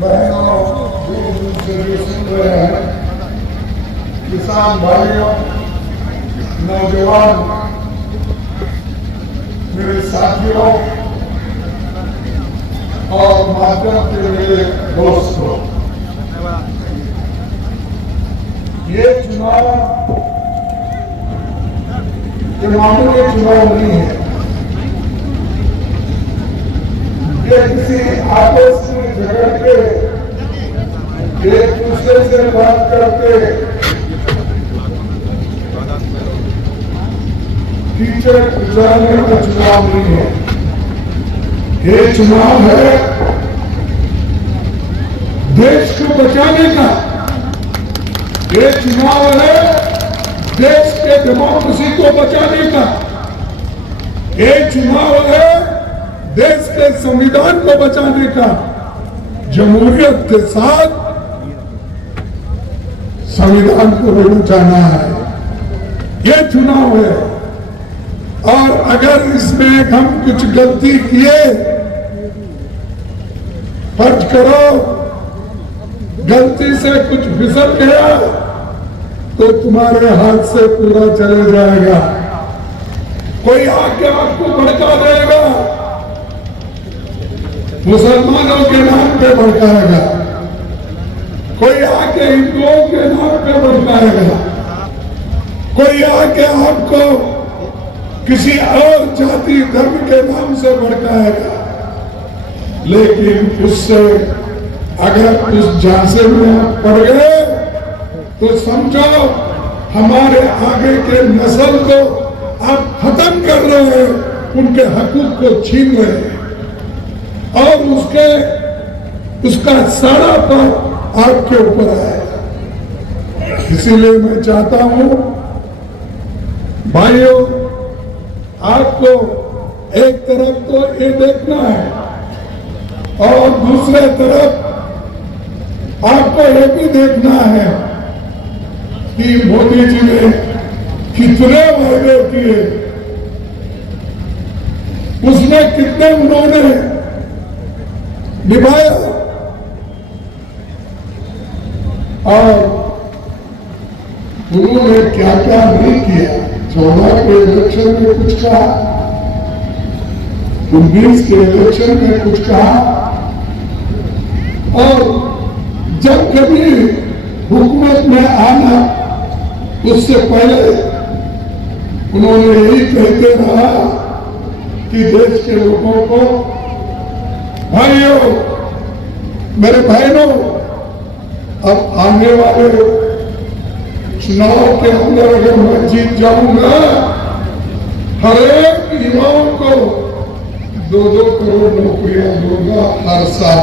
बहनों, जो सुन रहे हैं, किसान भाइयों, नौजवान, मेरे साथियों और माध्यम के मेरे दोस्तों, ये चुनाव मामूली चुनाव नहीं है। ये किसी आपस में झगड़ के एक दूसरे से बात करके टीचर गुजारने का चुनाव नहीं है। ये चुनाव है देश को बचाने का। ये चुनाव है देश के डेमोक्रेसी को बचाने का। ये चुनाव है देश के संविधान को बचाने का। जमहूरियत के साथ संविधान को भी बचाना है। ये चुनाव है और अगर इसमें हम कुछ गलती किए, फर्ज करो गलती से कुछ फिसल गया तो तुम्हारे हाथ से पूरा चले जाएगा। कोई आके आपको भड़का देगा, मुसलमानों के नाम पे भड़काएगा, कोई आके हिंदुओं के नाम पे भड़काएगा, कोई आके आपको किसी और जाति धर्म के नाम से भड़काएगा। लेकिन उससे अगर उस झांसे में आप पड़ गए तो समझो हमारे आगे के नस्ल को आप खत्म कर रहे हैं, उनके हकूक को छीन रहे हैं और उसका सारा पाप आपके ऊपर आएगा। इसीलिए मैं चाहता हूं भाइयों, आपको एक तरफ तो ये देखना है और दूसरे तरफ आपको ये भी देखना है कि मोदी जी ने कितने वायदे किए, उसमें कितने उन्होंने निभाया और उन्होंने क्या क्या नहीं किया। 14 के इलेक्शन में कुछ कहा, 19 के इलेक्शन में कुछ कहा और जब कभी हुकूमत में आना उससे पहले उन्होंने यही कहते रहा कि देश के लोगों को, भाइयों, मेरे भाइयों, अब आने वाले चुनाव के अंदर अगर मैं जीत जाऊंगा, हर एक युवाओं को 2-2 करोड़ नौकरियां दूंगा हर साल।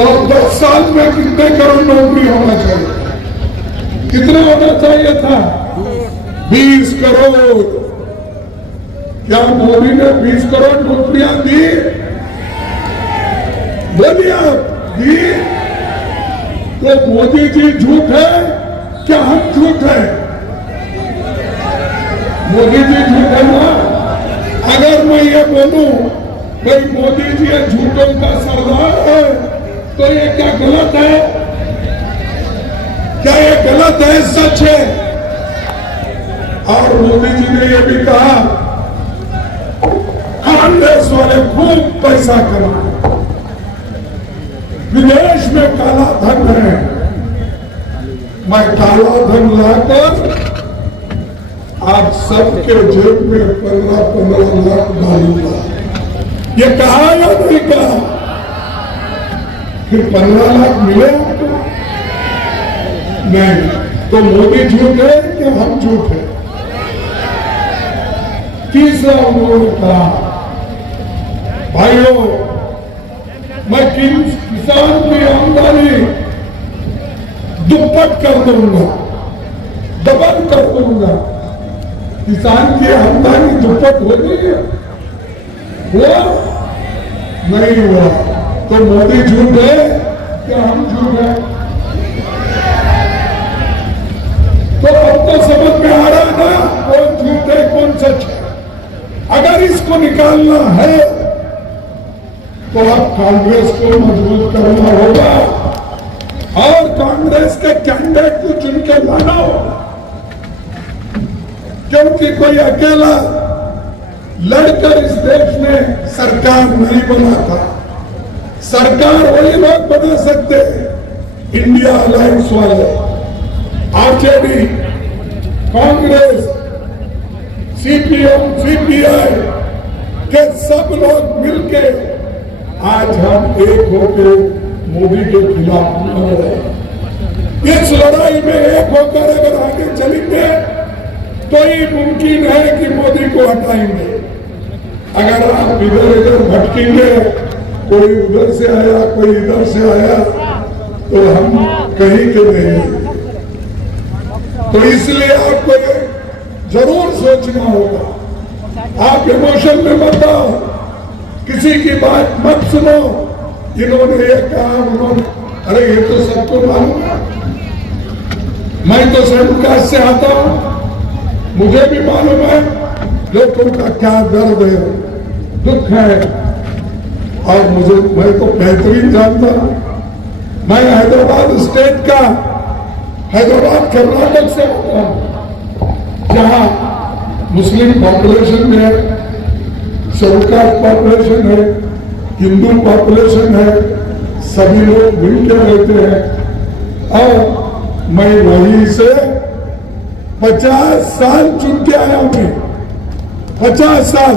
और 10 साल में कितने करोड़ नौकरी होना चाहिए? कितना होना चाहिए था? 20 करोड़। क्या मोदी ने 20 करोड़ नौकरियां दी? बोलिए आप, दी? तो मोदी जी झूठ है क्या हम झूठ है? मोदी जी झूठ है ना? अगर मैं ये बोलूं भाई मोदी जी झूठों का सरदार है तो ये क्या गलत है? क्या ये गलत है? सच है। और मोदी जी ने ये भी कहा कांग्रेस वाले खूब पैसा कमाए, विदेश में काला धन है, मैं काला धन लाकर आप सबके जेब में 15-15 लाख डालूंगा। ये कहा या नहीं कहा? फिर 15 लाख मिले आपको? नहीं। तो मोदी झूठ है कि हम झूठ है? तीसरा उन्होंने कहा भाइयों, मैं किसान की आमदनी दुप्पट कर दूंगा, डबल कर दूंगा। किसान की आमदनी दुप्पट हो गई है? हुआ? नहीं हुआ। तो मोदी झूठ है क्या हम झूठ है? तो अब तो समझ में आ रहा है ना कौन झूठ है कौन सच है। अगर इसको निकालना है तो अब कांग्रेस को मजबूत करना होगा और कांग्रेस के कैंडिडेट को चुन के लाना होगा, क्योंकि कोई अकेला लड़कर इस देश में सरकार नहीं बना था। सरकार वही लोग बना सकते हैं, इंडिया अलायंस वाले, आरजेडी, कांग्रेस, सीपीएम, सीपीआई के सब लोग मिलके आज हम एक होकर मोदी के खिलाफ लड़ रहे हैं। इस लड़ाई में एक होकर अगर आगे चलेंगे तो ही मुमकिन है कि मोदी को हटाएंगे। अगर आप इधर इधर भटकेंगे, कोई उधर से आया कोई इधर से आया, तो हम कहीं के नहीं। तो इसलिए आपको जरूर सोचना होगा। आप इमोशन में मत आओ, किसी की बात मत सुनो। इन्होंने ये कहा, उन्होंने, अरे ये तो सबको मालूम है। मैं तो संयुक्त कास्ट से आता हूं, मुझे भी मालूम है लोगों का क्या दर्द है, दुख है। और मैं तो बेहतरीन जानता हूं। मैं हैदराबाद स्टेट का, हैदराबाद कर्नाटक से आता हूं, जहां मुस्लिम पॉपुलेशन है, शेड्यूल पॉपुलेशन है, हिंदू पॉपुलेशन है, सभी लोग मिलकर रहते हैं। और मैं वहीं से 50 साल चुन के आया हूं। 50 साल,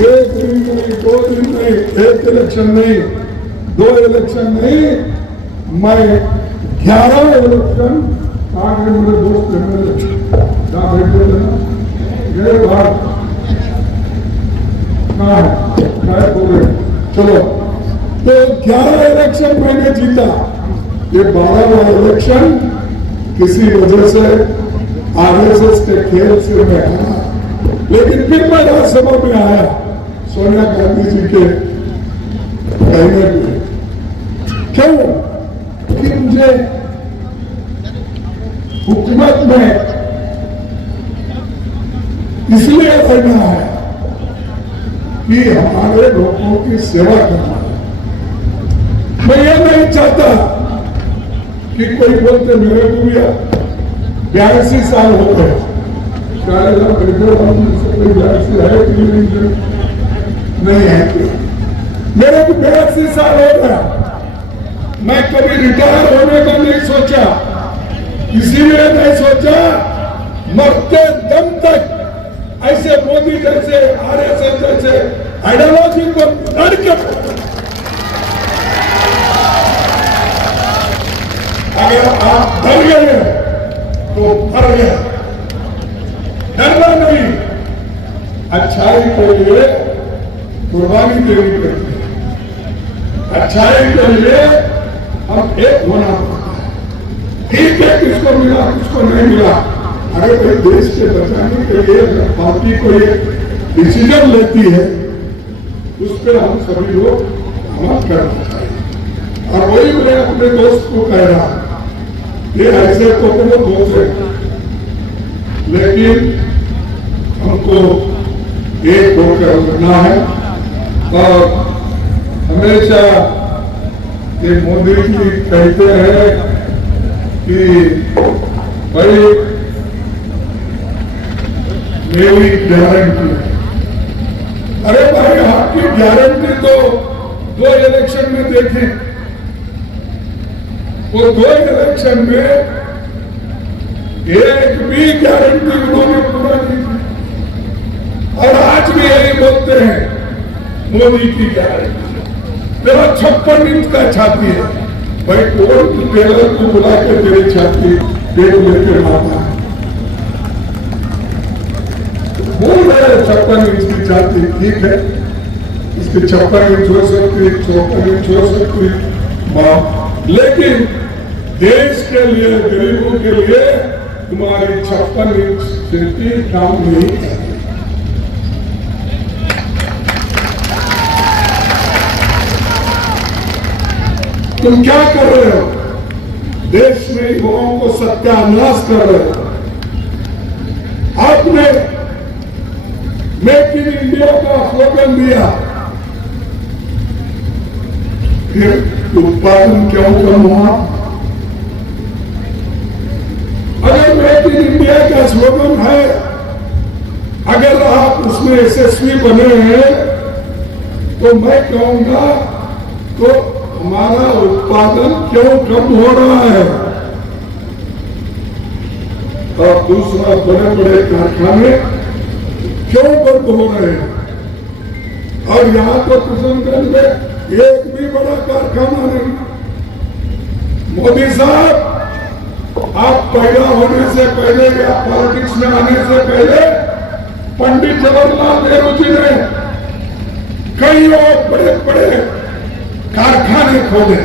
एक दिन नहीं, 2 दिन नहीं, एक इलेक्शन नहीं, 2 इलेक्शन नहीं, मैं 11 इलेक्शन आगे मेरे दोस्त एमएलए कहाँ बैठे थे ना, ये बात कहाँ है, क्या बोल रहे? चलो, तो 11 इलेक्शन मैंने जीता। ये 12वां इलेक्शन किसी वजह से आरएसएस के खेल से मैं हारा, लेकिन फिर मैं राज्यसभा में आया सोनिया गांधी जी के कहने पे। क्यों कि मुझे हुकूमत में इसलिए रहना है कि हमारे लोगों की सेवा करना है। मैं ये नहीं चाहता कि कोई बोलते मेरे को भी 82 साल हो गए, नहीं है, मेरे को 82 साल हो गया। मैं कभी रिटायर होने का नहीं सोचा, इसीलिए नहीं सोचा मरते दम तक ऐसे मोदी जैसे, आरएसएस जैसे आइडियोलॉजी को लड़के, अगर आप डर गए तो मर गए। डरना नहीं, अच्छाई के लिए कुर्बानी देनी पड़ती है। अच्छाई के लिए हम एक होना पड़ता है। ठीक है, किसको मिला किसको नहीं मिला, अगर कोई देश के बचाने के लिए पार्टी को एक डिसीजन लेती है, उस पर हम सभी लोग अमल करना चाहिए। और वही मैं अपने दोस्त को कह रहा, ये ऐसे तो बहुत दोस्त है, लेकिन हमको एक होकर रहना है। और हमेशा ये मोदी जी कहते हैं कि भाई मेरी गारंटी, अरे भाई आपकी गारंटी तो 2 इलेक्शन में देखी, वो 2 इलेक्शन में एक भी गारंटी उन्होंने पूरा नहीं की। और आज भी यही बोलते हैं मोदी की गारंटी, मेरा 56 इंच का छाती है। भाई कोर्ट टेलर को बुला के तेरी छाती देख लेके माता बोल रहे 56 इंच की छाती, ठीक है, इसकी 56 इंच हो सकती, 54 इंच हो सकती, लेकिन देश के लिए, गरीबों के लिए तुम्हारी 56 इंच सिर्फ काम नहीं है। तुम क्या कर रहे हो? देश में युवाओं को सत्यानाश कर रहे हो। आपने मेक इन इंडिया का स्लोगन दिया, फिर उत्पादन क्यों कम हुआ? अगर मेक इन इंडिया का स्लोगन है, अगर आप उसमें यशस्वी बने हैं, तो मैं कहूंगा तो हमारा उत्पादन क्यों कम हो रहा है? और दूसरा, बड़े बड़े कारखाने क्यों बंद हो रहे हैं? और यहां तो किशनगंज में एक भी बड़ा कारखाना नहीं। मोदी साहब, आप पैदा होने से पहले या पॉलिटिक्स में आने से पहले पंडित जवाहरलाल नेहरू जी ने कई और बड़े बड़े कारखाने खोले,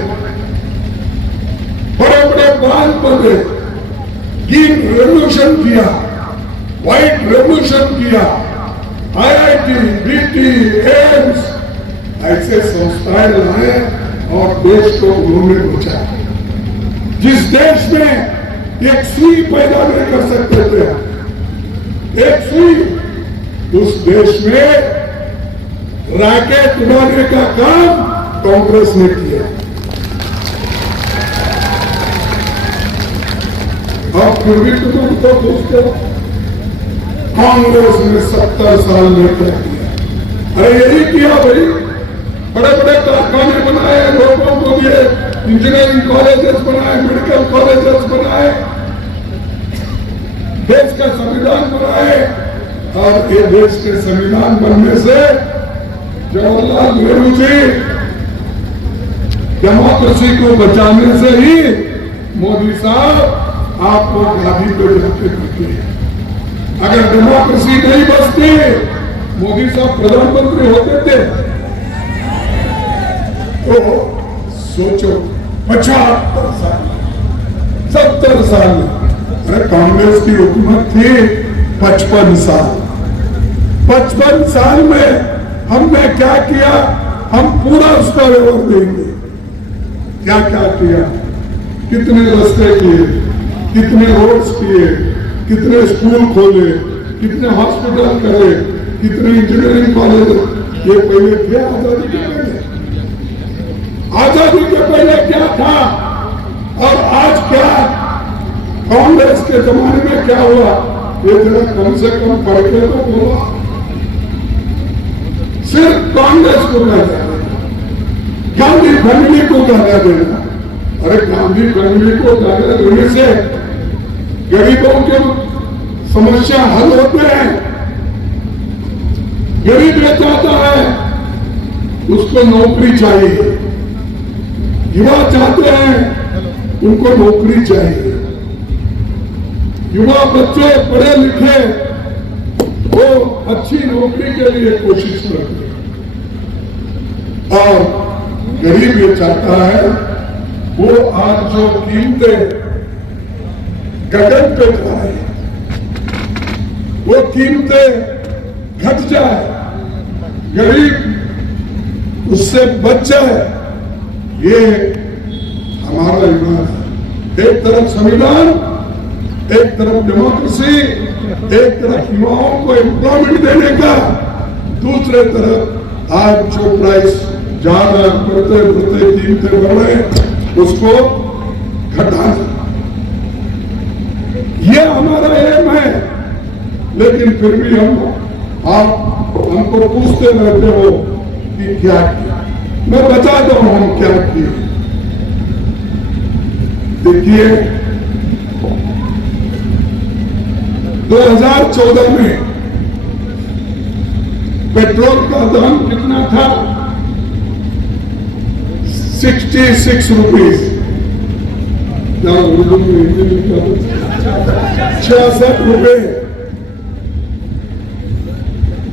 बड़े बड़े बांध बंधे, ग्रीन रेवोल्यूशन किया, व्हाइट रेवोल्यूशन किया, IIT, BT, एम्स ऐसे संस्थाएं लाए और देश को उन्होंने बचाया। जिस देश में एक सुई पैदा नहीं कर सकते थे, एक सुई, उस देश में रॉकेट उड़ाने का काम कांग्रेस ने किया। अब फिर भी तुम तो पूछते हो कांग्रेस ने 70 साल में क्या किया? अरे यही किया भाई, बड़े बड़े कारखाने बनाए, लोगों को दिए, इंजीनियरिंग कॉलेजेस बनाए, मेडिकल कॉलेजेस बनाए, देश का संविधान बनाए। और ये देश के संविधान बनने से जवाहरलाल नेहरू जी डेमोक्रेसी को बचाने से ही मोदी साहब आपको गादी पे जाके करते हैं। अगर डेमोक्रेसी नहीं बचती, मोदी साहब प्रधानमंत्री होते थे तो सोचो 75 साल 70 साल, अरे कांग्रेस की हुकूमत थी 55 साल। 55 साल में हमने क्या किया? हम पूरा उसका व्यवहार देंगे। क्या क्या किया? कितने रास्ते किए, कितने रोड्स किए, कितने स्कूल खोले, कितने हॉस्पिटल करे, कितने इंजीनियरिंग कॉलेज। ये पहले थे आजादी के पहले? आजादी के पहले क्या था और आज क्या? कांग्रेस के जमाने में क्या हुआ? ये जरा कम से कम पढ़ के तो बोला। सिर्फ कांग्रेस को गाना देना, गांधी फैमिली को गाना देना। अरे गांधी फैमिली को गाना देने से गरीबों के समस्या हल होते हैं। गरीब ये चाहता है उसको नौकरी चाहिए, युवा चाहते हैं उनको नौकरी चाहिए। युवा बच्चे पढ़े लिखे वो अच्छी नौकरी के लिए कोशिश करते हैं, और गरीब ये चाहता है वो आज जो कीमतें गगन पे जा रही है वो कीमतें घट जाए, गरीब उससे बच जाए। ये हमारा युवा है। एक तरफ संविधान, एक तरफ डेमोक्रेसी, एक तरफ युवाओं को एम्प्लॉयमेंट देने का, दूसरे तरफ आज जो प्राइस जा रहा है, बढ़ते बढ़ते कीमतें बढ़ रहे उसको घटाना, ये हमारा एम है। लेकिन फिर भी आप हमको पूछते रहते हो कि क्या किया। मैं बताता हूं हम क्या किए। देखिए 2014 में पेट्रोल का दाम कितना था? 66 रुपीज। उर्दू में हिंदी में 66 रुपए।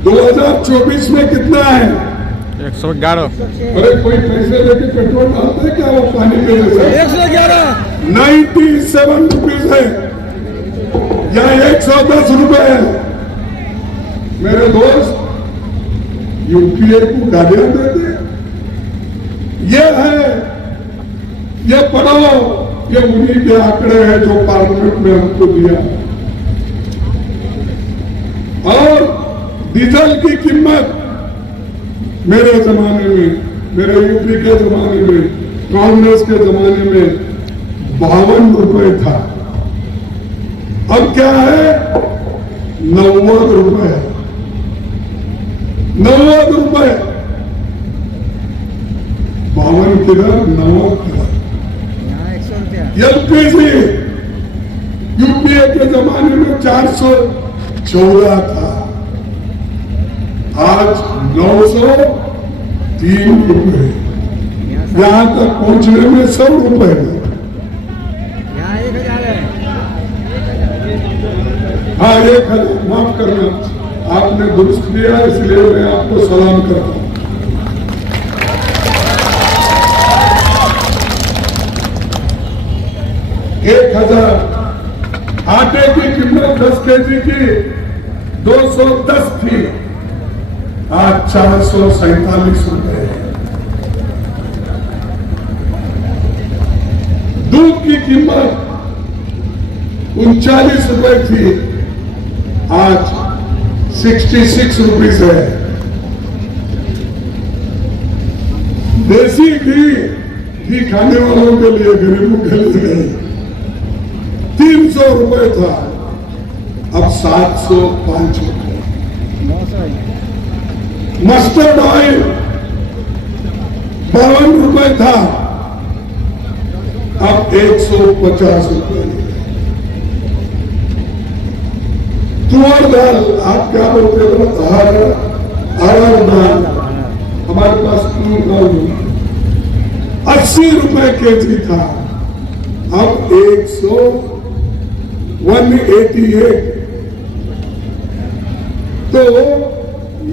2024 में कितना है? 111। अरे कोई पैसे लेके पेट्रोल डालते है क्या? वो पानी के जैसे 111 97 रुपीज है या 110 रुपए है। मेरे दोस्त यूपीए को गालियां देते, ये है, ये पढ़ो, ये उन्हीं के आंकड़े हैं जो पार्लियामेंट में हमको दिया। और डीजल की कीमत मेरे जमाने में मेरे यूपी के जमाने में, कांग्रेस के जमाने में 52 रुपए था। अब क्या है? 90 रुपए। 90 रुपए। 52 किधर, 90 किधर। एलपीजी यूपीए के जमाने में 414 था, आज 903 रुपए। यहां तक पहुंचने में 100 रुपए। हाँ, 1000, माफ करना, आपने दुरुस्त किया, इसलिए मैं आपको सलाम करता हूं। 1000। आटे की कीमत 10 केजी की 210 थी, आज 447 रुपए। दूध की कीमत 39 रुपए थी, आज 66 रुपीज है। देसी घी खाने वालों के लिए, गरीबों के लिए 300 रुपए था, अब 705 रुपए। मस्टर्ड ऑयल 52 रुपए था, अब 150 रुपए। तुअर दाल, आप क्या बोलते हो? अरहर दाल, हमारे पास तुअर दाल 80 रुपए केजी था, अब 188। तो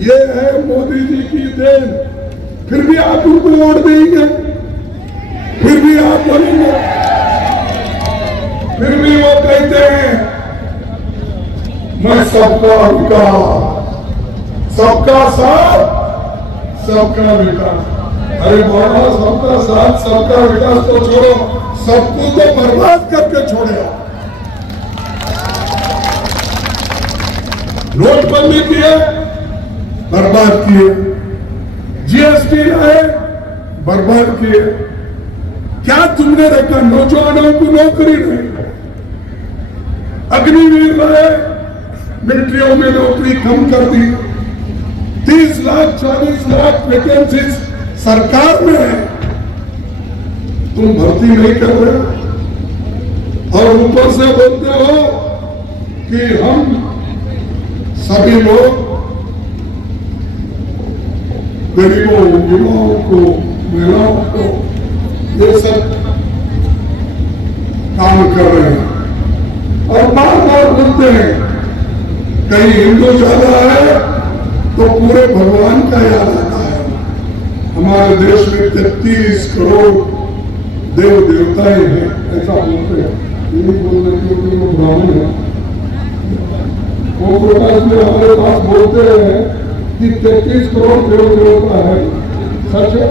ये है मोदी जी की देन। फिर भी आप उनको वोट देंगे, फिर भी आप बोलेंगे, फिर भी वो कहते हैं मैं सबका विकास, सबका साथ, सबका विकास। अरे बाबा, सबका साथ सबका विकास तो छोड़ो, सबको तो बर्बाद करके छोड़े। नोटबंदी किए, बर्बाद किए। जीएसटी लाए, बर्बाद किए। क्या तुमने रखा? नौजवानों को नौकरी नहीं। अग्निवीर लाए, मिलिट्रियों में नौकरी कम कर दी। 30 लाख 40 लाख वैकेंसी सरकार में है, तुम भर्ती नहीं कर रहे, और ऊपर से बोलते हो कि हम सभी लोग गरीबों, युवाओं को, महिलाओं को ये सब काम कर रहे हैं। और बार बार बोलते हैं कहीं हिंदू ज्यादा है तो पूरे भगवान का याद आता है। हमारे देश में 33 करोड़ देव देवताएं हैं, ऐसा बोलते हैं। यही बोलने क्योंकि वो ब्राह्मण है। वो प्रकाश में हमारे पास बोलते हैं कि 33 करोड़ देव देवता है। सच है?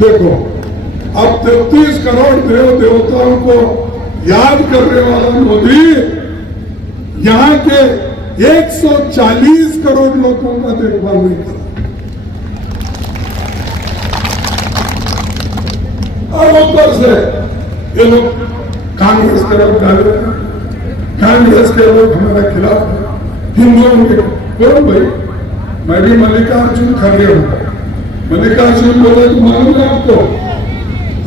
देखो, अब 33 करोड़ देव देवताओं को याद करने वाला मोदी यहाँ के 140 करोड़ लोगों का देखभाल नहीं कर। और ऊपर से ये लोग कांग्रेस के लोग डाल रहे हैं, कांग्रेस के लोग हमारे खिलाफ हैं, हिंदुओं के। बोलो भाई, मैं भी मल्लिकार्जुन खड़गे हूं। मल्लिकार्जुन बोले तो मालूम है आपको?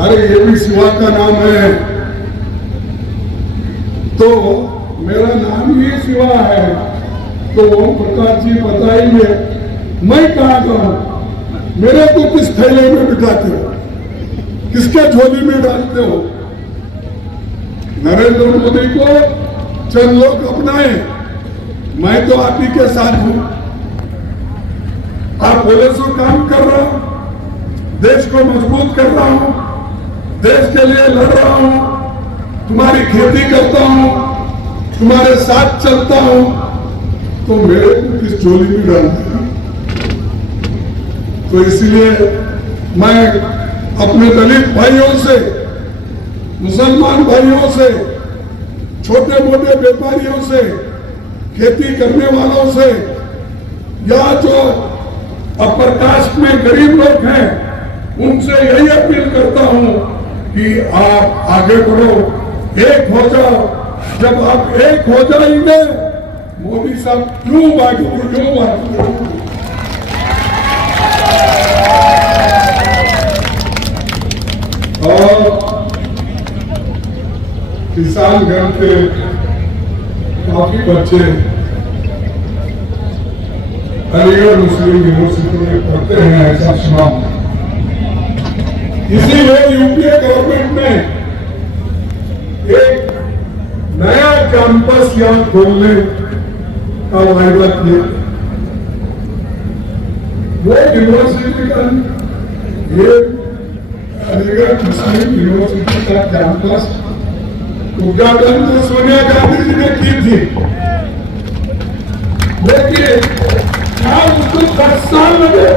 अरे ये भी शिवा का नाम है, तो मेरा नाम ही शिवा है। तो ओम प्रकाश जी बताइए, मैं कहां का हूं? मेरे को किस थैले में बिठाते हो? किसके झोली में डालते हो? नरेंद्र मोदी को चंद लोग अपनाए, मैं तो आप ही के साथ हूं। आप बोले सो काम कर रहा हूं, देश को मजबूत कर रहा हूं, देश के लिए लड़ रहा हूं, तुम्हारी खेती करता हूं, तुम्हारे साथ चलता हूं, तो मेरे को किस झोली में डालते हैं? तो इसलिए मैं अपने दलित भाइयों से, मुसलमान भाइयों से, छोटे मोटे व्यापारियों से, खेती करने वालों से, या जो अपर कास्ट में गरीब लोग हैं, उनसे यही अपील करता हूं कि आप आगे बढ़ो, एक हो जाओ। जब आप एक हो जाएंगे, मोदी साहब क्यों बांटेंगे? और किसान घर के काफी बच्चे अलीगढ़ मुस्लिम यूनिवर्सिटी में पढ़ते हैं, ऐसा सुना। इसीलिए यूपीए गवर्नमेंट ने एक नया कैंपस यहां खोलने का वायदा किया। वो यूनिवर्सिटी का ये अलीगढ़ मुस्लिम यूनिवर्सिटी का कैंपस उद्घाटन तो सोनिया गांधी जी ने की थी, लेकिन आज उसको 10 साल लगे।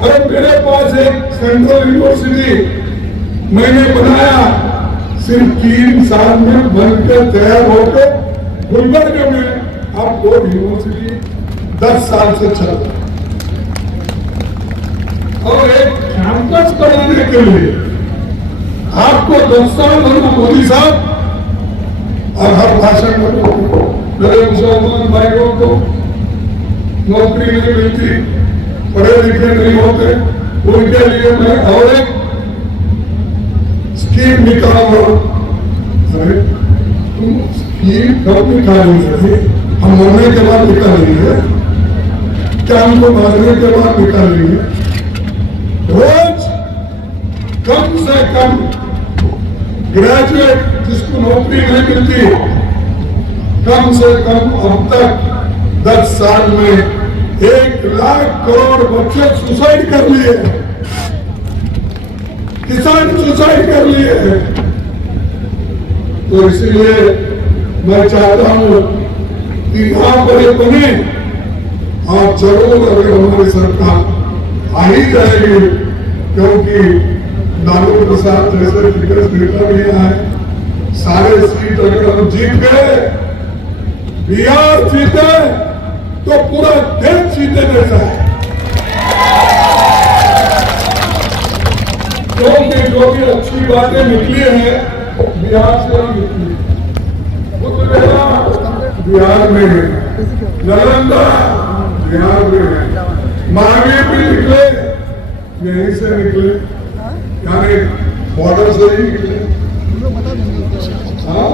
और मेरे पास एक सेंट्रल यूनिवर्सिटी मैंने बनाया, सिर्फ 3 साल में बनकर तैयार होकर गुलबर्ग में अब वो यूनिवर्सिटी 10 साल से चल रही। और एक कैंपस बनाने के लिए आपको 10 साल लगना मोदी साहब। और हर भाषण में मेरे मुसलमान भाइयों को नौकरी नहीं मिलती, पढ़े लिखे नहीं होते, उनके लिए मैं और एक स्कीम निकालो। अरे तुम स्कीम कब निकालेंगे? हम मरने के बाद निकालेंगे क्या? हमको मारने के बाद निकालेंगे? रोज कम से कम ग्रेजुएट जिसको नौकरी नहीं मिलती, कम से कम अब तक 10 साल में 1 लाख करोड़ बच्चे सुसाइड कर लिए, किसान सुसाइड कर लिए। तो इसलिए मैं चाहता हूं कि यहां पर ये बने, और जरूर अगर हमारी सरकार आ ही जाएगी, क्योंकि लालू प्रसाद जैसे दिग्गज नेता भी है, सारे सीट अगर हम जीत गए, बिहार जीते तो पूरा देश जीते जैसा है। क्योंकि जो भी अच्छी बातें निकली हैं बिहार से ही निकली। बुद्धगया बिहार में है, नालंदा बिहार में है, महावीर भी निकले यहीं से निकले, यानी बॉर्डर से ही निकले। हाँ,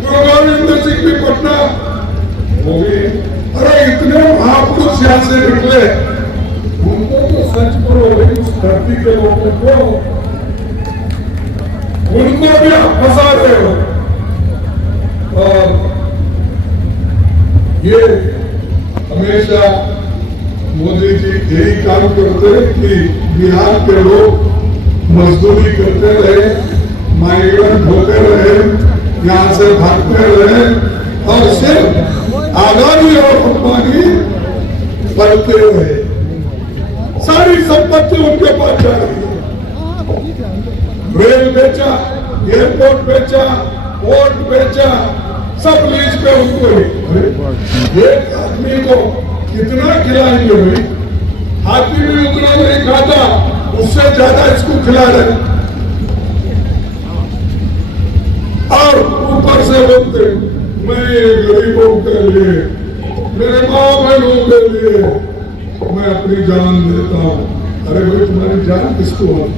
गुरु गोविंद सिंह भी पटना हो गए। अरे इतने महापुरुष यहाँ से निकले, उनको तो सच करो, उस धरती के लोगों को उनको भी आप फंसा रहे हो। और ये हमेशा मोदी जी यही काम करते हैं कि बिहार के लोग मजदूरी करते रहे, माइग्रेंट होते रहे, यहाँ से भागते रहे, और सिर्फ आगामी और अंबानी बढ़ते रहे। सारी संपत्ति उनके पास जा रही है। रेल बेचा, एयरपोर्ट बेचा, पोर्ट बेचा, सब लीज पे उनको ही। एक आदमी को कितना खिलाएंगे भाई? हाथी भी उतना नहीं खाता, उससे ज्यादा इसको खिला रहे। और ऊपर से बोलते मैं गरीबों के लिए, मेरे माँ बहनों के लिए मैं अपनी जान देता हूँ। अरे भाई तुम्हारी जान किसको हो?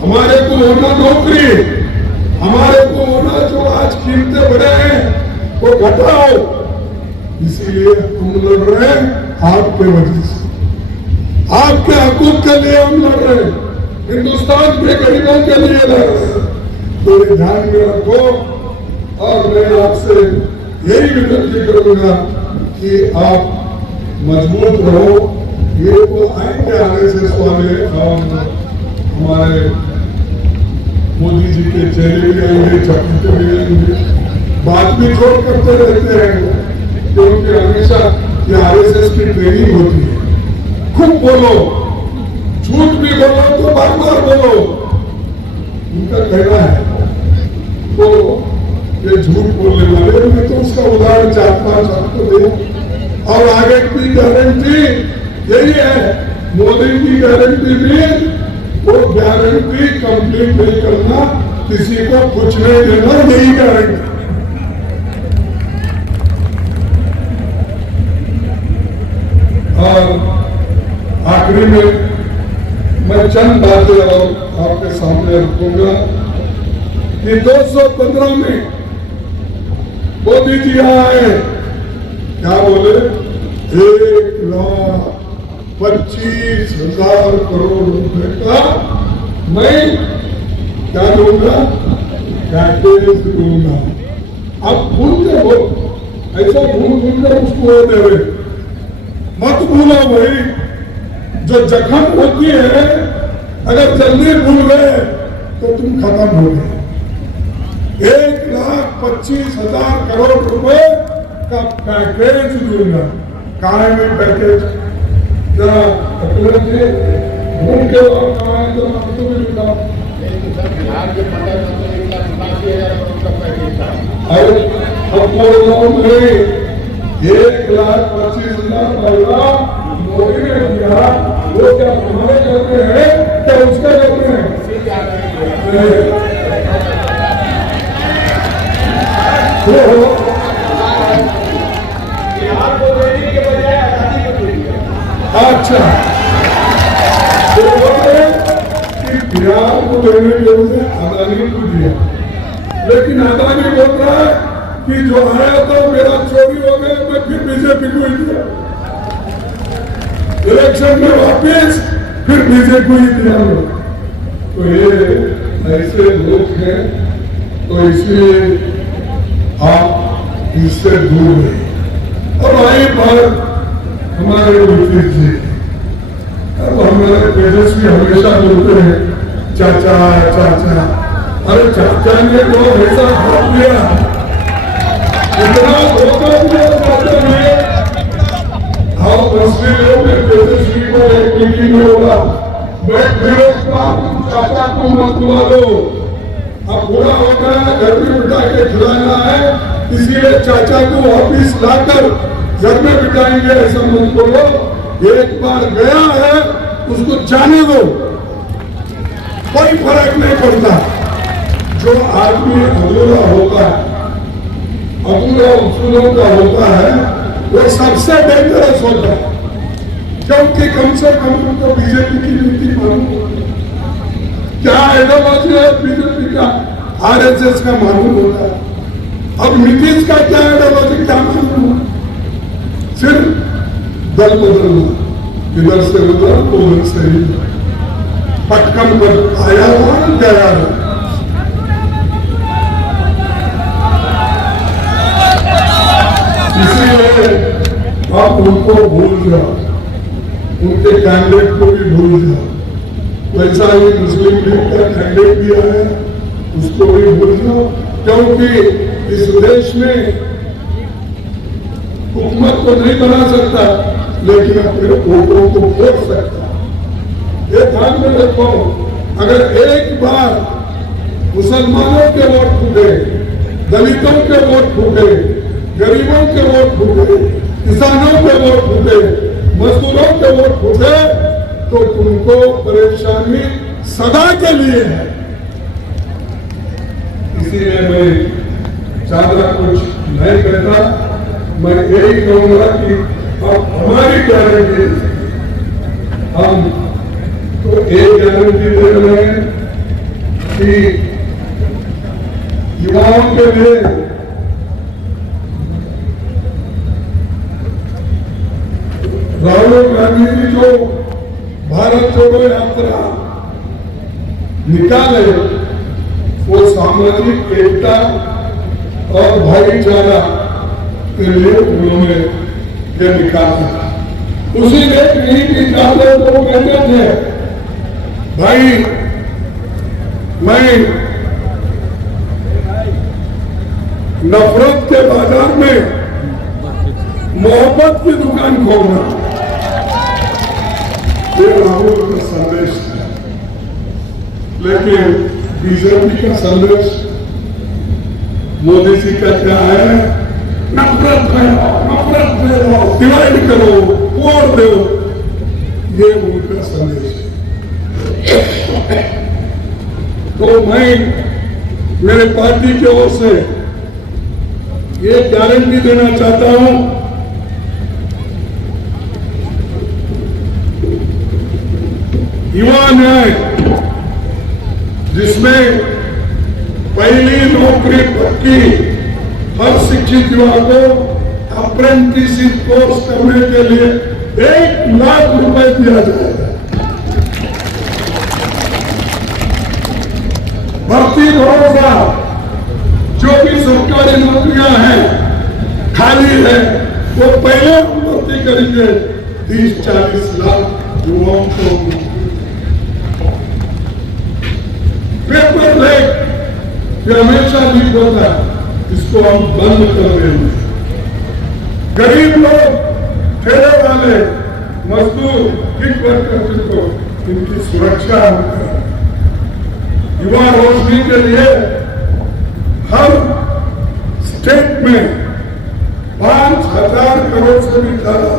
हमारे को होना नौकरी, हमारे को होना जो आज कीमतें बढ़े हैं वो घटाओ। इसीलिए हम लड़ रहे हैं आपके वजह से, आपके हकूक के लिए हम लड़ रहे हैं, हिंदुस्तान के गरीबों के लिए लड़ रहे हैं। तो ये ध्यान में रखो। और मैं आपसे यही विनती करूंगा कि आप मजबूत रहो। ये तो आएंगे RSS वाले और हमारे मोदी जी के चेहरे भी आएंगे, चक्कर भी आएंगे, बात भी छोड़ करते रहते हैं, क्योंकि हमेशा ये RSS की ट्रेनिंग होती है। खूब बोलो, झूठ भी बोलो तो बार बार बोलो, उनका कहना है। तो ये झूठ बोलने वाले, मैं तो उसका उदाहरण 4-5 आपको दे। और आगे की गारंटी यही है, मोदी की गारंटी भी वो गारंटी कंप्लीट नहीं करना, किसी को कुछ नहीं देना, यही गारंटी। और आखिरी में मैं चंद बातें और आपके सामने रखूंगा कि 215 में मोदी जी आए, क्या बोले, 1,25,000 करोड़ रुपए का मैं क्या दूंगा, पैकेज दूंगा। अब भूलते हो, ऐसा भूल कर उसको दे रहे, मत भूलो भाई, जो जख्म होती है अगर जल्दी भूल गए तो तुम खत्म हो गए। 1,25,000 करोड़ रुपए का पैकेज दूंगा। कहाँ है पैकेज, जरा भूल के कहा है तो आपको भी बताओ। अरे 1,25,000 पैसा मोदी ने दिया, वो क्या हमारे करते हैं क्या उसका करते हैं? अच्छा, तो बिहार को देने के लिए अदानी को दिया, लेकिन अदानी बोल रहा है कि जो आया तो मेरा चोरी हो गया, मैं फिर बीजेपी को ही दिया, इलेक्शन में वापिस फिर बीजेपी को ही दिया। तो ये ऐसे लोग हैं, तो इसलिए आप इससे दूर रहे। अब आई बात हमारे नीतीश जी, अब हमारे तेजस्वी हमेशा बोलते हैं चाचा चाचा। अरे चाचा ने तो ऐसा भाग दिया, इतना धोखा दिया चाचा ने। हम मुस्लिम लोग तेजस्वी को एक मीटिंग में बोला, चाचा को मत बुला दो, अब बुरा होगा, घर में बिठा के खिलाना है, इसीलिए चाचा को वापिस लाकर घर में बिठाएंगे, ऐसा मत बोलो। एक बार गया है उसको जाने दो, कोई फर्क नहीं पड़ता। जो आदमी अधूरा होता है, अधूरा उसूलों का होता है, वो सबसे डेंजरस होता है, क्योंकि कम से कम उनको बीजेपी की नीति मालूम, क्या आइडियोलॉजी है बीजेपी का, आरएसएस का मालूम होता है। अब नीतीश का क्या आइडियोलॉजी, क्या मालूम है? सिर्फ दल बदलना, इधर से उधर, उधर से इधर, पटकन पर आया हुआ गया है। इसीलिए आप उनको भूल जाओ, उनके कैंडिडेट को भी भूल जाओ। वैसा ही मुस्लिम लीग का कैंडिडेट भी आया, उसको भी भूल जाओ, क्योंकि इस देश में हुकूमत को नहीं बना सकता, लेकिन अपने वोटों को फोड़ सकता। ये ध्यान में रखो, अगर एक बार मुसलमानों के वोट फूटे, दलितों के वोट फूटे, गरीबों के वोट फूटे, किसानों के वोट फूटे, मजदूरों के वोट फूटे, तो तुमको परेशानी सदा के लिए है। इसीलिए मैं ज्यादा कुछ नहीं कहता, मैं यही कहूंगा कि अब हमारी गारंटी, हम तो एक गारंटी दे रहे हैं कि युवाओं के लिए राहुल गांधी जी जो भारत जोड़ो यात्रा निकाले, वो सामाजिक एकता और भाईचारा के लिए उन्होंने ये निकाला। उसी में नहीं निकाले तो कहते थे, भाई मैं नफरत के बाजार में मोहब्बत की दुकान खोलना, ये राहुल का संदेश है। लेकिन बीजेपी का संदेश मोदी जी का क्या है? नफरत है। डिवाइड करो, वोट दो, ये उनका संदेश है। तो मैं मेरे पार्टी की ओर से ये गारंटी देना चाहता हूं, युवा न्याय जिसमें पहली नौकरी पक्की हर शिक्षित युवा को अप्रेंटिसशिप कोर्स करने के लिए 1 लाख रुपए दिया जाएगा। भर्ती भरोसा, जो भी सरकारी नौकरियां हैं खाली है वो पहले हम भर्ती करेंगे 30-40 लाख युवाओं को। पेपर लीक ये हमेशा लीक होता है, इसको हम बंद कर देंगे। गरीब लोग, ठेले वाले, मजदूर, गिग वर्कर को इनकी सुरक्षा हम करें। युवा रोशनी के लिए हर स्टेट में 5,000 करोड़ से भी ज्यादा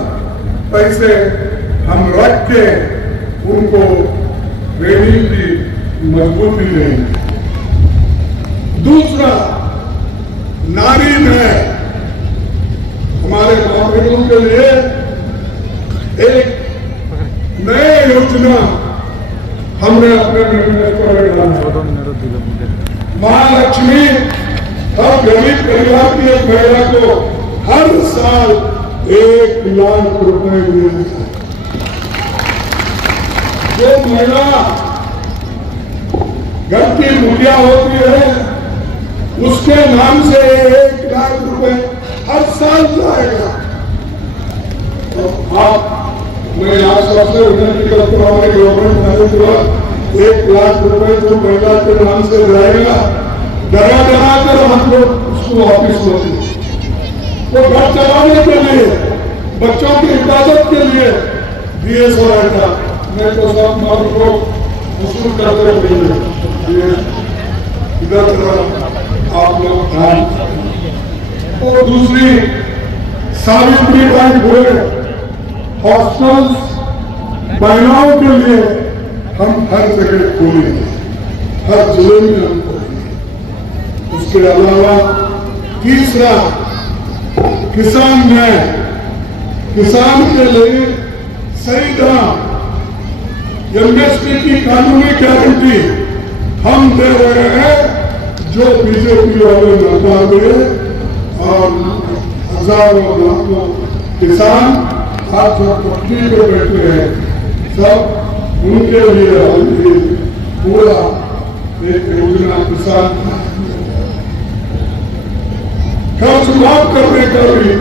पैसे हम रख के उनको ट्रेनिंग की मजबूती देंगे। दूसरा, नारी न्याय, हमारे नागरिकों के लिए एक नए योजना हमने अपने मैनिफेस्टो में डाला। महालक्ष्मी हर गरीब परिवार की एक महिला को हर साल 1 लाख रुपए दिए जाए। जो महिला घर की मुखिया होती है उसके नाम से 1 लाख रुपए हर साल जाएगा। तो आप, मैं आश्वासन से विनती करता हूँ, गवर्नमेंट 1 लाख रुपए जो महिला के नाम से जाएगा, डरा डरा कर हम लोग उसको वापिस होते, वो घर चलाने के लिए, बच्चों की हिफाजत के लिए दिए सो रहेगा। मैं तो सब मार्ग को वसूल करते हुए इधर आप लोग ध्यान। और दूसरी, सावित्री बाई फुले हॉस्टल्स महिलाओं के लिए हम हर जगह खोलेंगे, हर जिले में हम खोलेंगे। उसके अलावा तीसरा, किसान न्याय, किसान के लिए सही दाम, एमएसपी की कानूनी गारंटी हम दे रहे हैं। जो बीजेपी वाले नफा दे और हजारों लाखों किसान आज जो पटरी पे बैठे हैं, सब उनके लिए पूरा एक योजना किसान कर्ज माफ करने का भी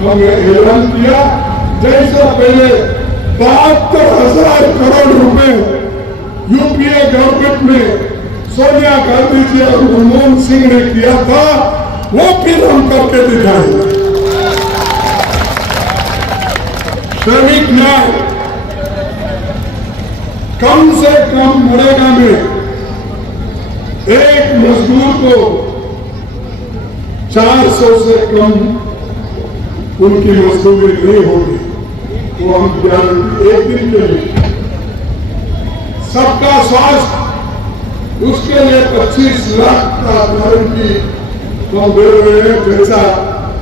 हमने ऐलान किया। जैसा पहले 72,000 करोड़ रुपए यूपीए गवर्नमेंट में सोनिया गांधी जी और मनमोहन सिंह ने किया था, वो फिर हम करके दिखाएंगे। श्रमिक न्याय, कम से कम मनरेगा में एक मजदूर को 400 से कम उनकी मजदूरी नहीं होगी, वो हम गारंटी 1 दिन के लिए। सबका स्वास्थ्य, उसके लिए 25 लाख का गारंटी हम दे रहे हैं। जैसा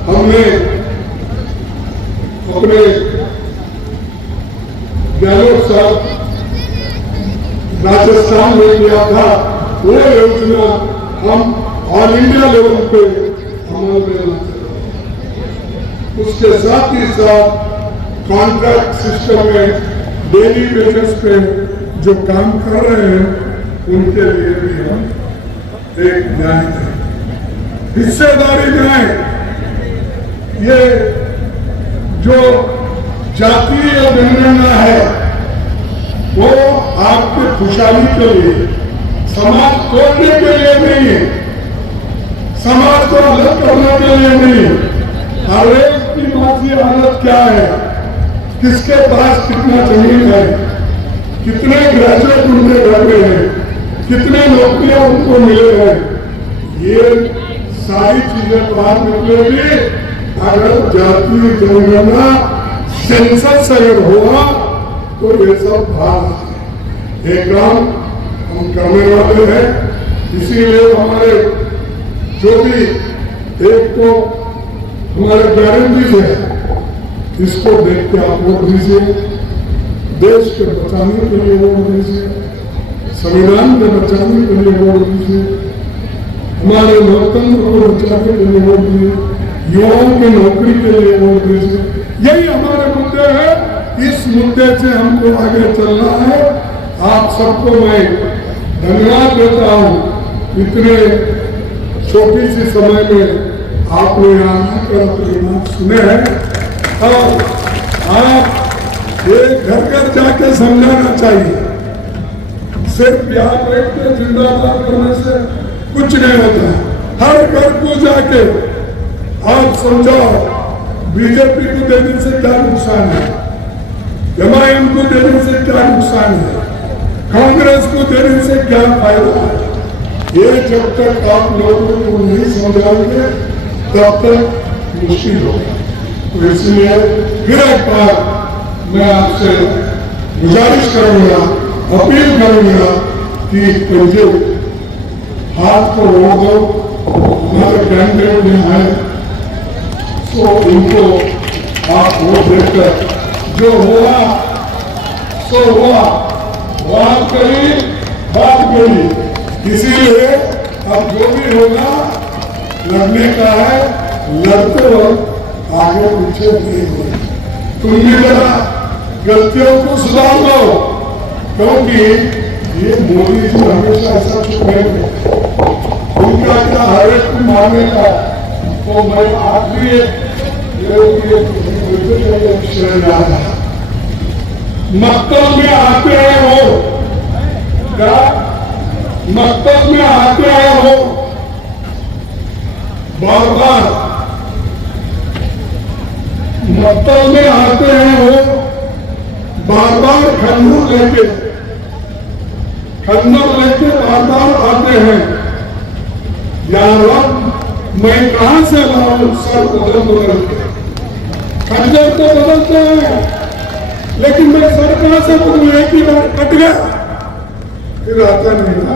हमने अपने गहलोत साहब राजस्थान में किया था, वो योजना हम ऑल इंडिया लेवल पे अमल में लाते हैं। उसके साथ ही साथ कॉन्ट्रैक्ट सिस्टम में डेली बेसिस पे जो काम कर रहे हैं उनके लिए भी हम एक न्याय दें। हिस्सेदारी न्याय, ये जो जातीय जनगणना है वो आपके खुशहाली के लिए, समाज तोड़ने के लिए नहीं है, समाज को अलग करने के लिए नहीं। हर एक की मानसिक हालत क्या है, किसके पास कितना जमीन है, कितने ग्रेजुएट उनके घर में है, कितने नौकरियां उनको मिले हैं, ये सारी चीजें बाहर निकलेगी अगर जातीय जनगणना सेंसस अगर हुआ तो ये सब भाग एक काम हम करने वाले हैं। इसीलिए हमारे जो भी एक तो हमारे गारंटीज है, इसको देख के आप वोट दीजिए, देश के बचाने के लिए वोट दीजिए, संविधान के बचाने के लिए वोट दीजिए, हमारे लोकतंत्र को बचाने के लिए वोट दीजिए, युवाओं की नौकरी के लिए वोट दीजिए। यही हमारे मुद्दे हैं। इस मुद्दे से हमको आगे चलना है। आप सबको मैं धन्यवाद देता हूँ। इतने छोटी सी समय में आपने यहाँ आकर अपनी बात सुने हैं और आप एक घर घर जाके समझाना चाहिए। सिर्फ यहाँ बैठ के जिंदाबाद करने से कुछ नहीं होता। हर घर को जाके आप समझाओ बीजेपी को देने से क्या नुकसान है, एमआईएम को देने से क्या नुकसान है, कांग्रेस को देने से क्या फायदा है। ये जब तक आप लोगों को नहीं समझाएंगे तब तक मुश्किल होगा। तो इसलिए फिर एक बार मैं आपसे गुजारिश करूंगा, अपील करूंगा कि मुझे हाथ को रोक दो। हमारे कैंडिडेट में है तो इनको आप वोट देकर जो हुआ सो हुआ, बात करी बात करी। इसीलिए अब जो भी होगा लड़ने का है, लड़ते वक्त आगे पीछे नहीं होगा। तुम भी जरा गलतियों को सुधार लो, क्योंकि ये मोदी जी हमेशा ऐसा चुके उनका क्या हर एक को मारने का। तो मैं आखिरी मकतब में आते हैं हो क्या, मकतब में आते हैं हो बार बार, मकतब में आते हैं हो बार बार खंडर लेके बार बार आते हैं। यार मैं कहां से लाऊं सब बदल के, खंजर तो बदलते हैं लेकिन मैं सर कहां से बदलूं। एक ही बार कट गया फिर आता नहीं था।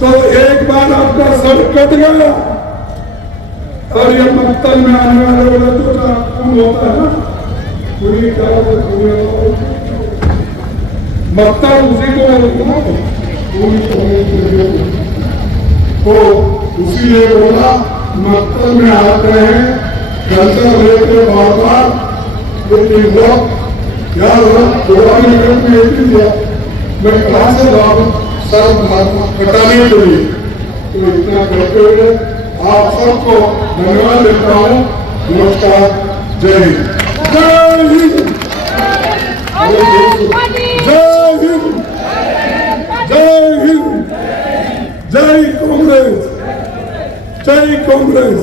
तो एक बार आपका सर कट गया और ये मकतल में आने वाले वाला तो कम होता है ना, पूरी मकतल उसी को तो इसीलिए बोला मकतल में आते हैं कल्चर लेके बार बार। लेकिन लोग यार पुरानी में एक दिया मैं कहां से लाऊं सब कटाने के लिए। तो इतना करते हुए आप सबको धन्यवाद देता हूँ। नमस्कार, जय हिंद, जय हिंद, जय हिंद, जय हिंद, जय कांग्रेस, जय कांग्रेस।